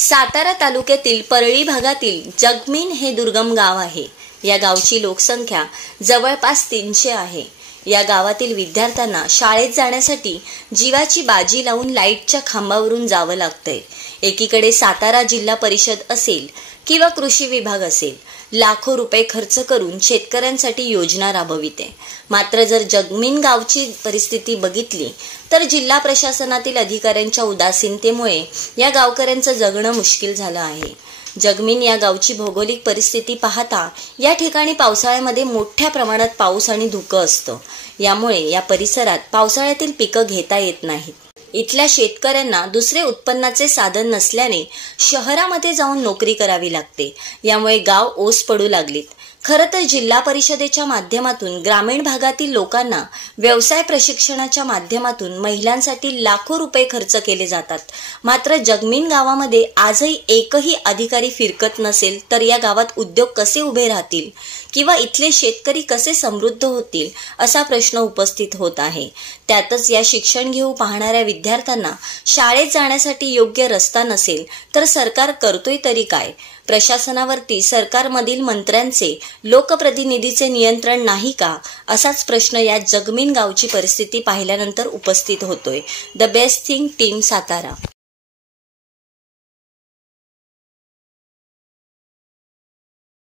सातारा तालुक्यातील परळी भागातील जगमीन हे दुर्गम गाव आहे। या गावची लोकसंख्या जवळपास 300 आहे। या गावातील विद्यार्थ्यांना शाळेत जाण्यासाठी जीवाची बाजी लावून लाईटच्या खांबावरून जावं लागतंय। एकीकडे सातारा जिल्हा परिषद असेल किंवा कृषी विभाग असेल, लाखो रुपये खर्च करून शेतकऱ्यांसाठी योजना राबविते। मात्र जर जगमीन गावची परिस्थिती बघितली तर जिल्हा प्रशासनातील अधिकाऱ्यांच्या उदासीनतेमुळे या गावकऱ्यांचं जगणं मुश्किल झालं आहे। जगमीन या गावची भौगोलिक परिस्थिती पाहता या ठिकाणी पावसाळ्यामध्ये मोठ्या प्रमाणात पाऊस आणि धुकं असतं। यामुळे या परिसरात पावसाळ्यातील पिकं घेता येत नाहीत। इथल्या शेतकऱ्यांना दुसरे उत्पन्नाचे साधन नसल्याने शहरामध्ये जाऊन नोकरी करावी लागते। यामुळे गाव ओस पडू लागलीत। खरं तर जिल्हा परिषदेच्या माध्यमातून ग्रामीण भागातील लोकांना व्यवसाय प्रशिक्षणाच्या माध्यमातून महिलांसाठी लाखो रुपये खर्च केले जातात। मात्र जगमीन गावामध्ये आजही एकही अधिकारी फिरकत नसेल तर या गावात उद्योग कसे उभे राहतील किंवा इथले शेतकरी कसे समृद्ध होतील असा प्रश्न उपस्थित होत आहे। त्यातच या शिक्षण घेऊ पाहणाऱ्या विद्यार्थ्यांना शाळेत जाण्यासाठी योग्य रस्ता नसेल तर सरकार करतोय तरी काय? प्रशासनावरती सरकारमधील मंत्र्यांचे, लोकप्रतिनिधीचे नियंत्रण नाही का? असाच प्रश्न या जगमीन गावची परिस्थिती पाहिल्यानंतर उपस्थित होतोय। The best thing team Satara.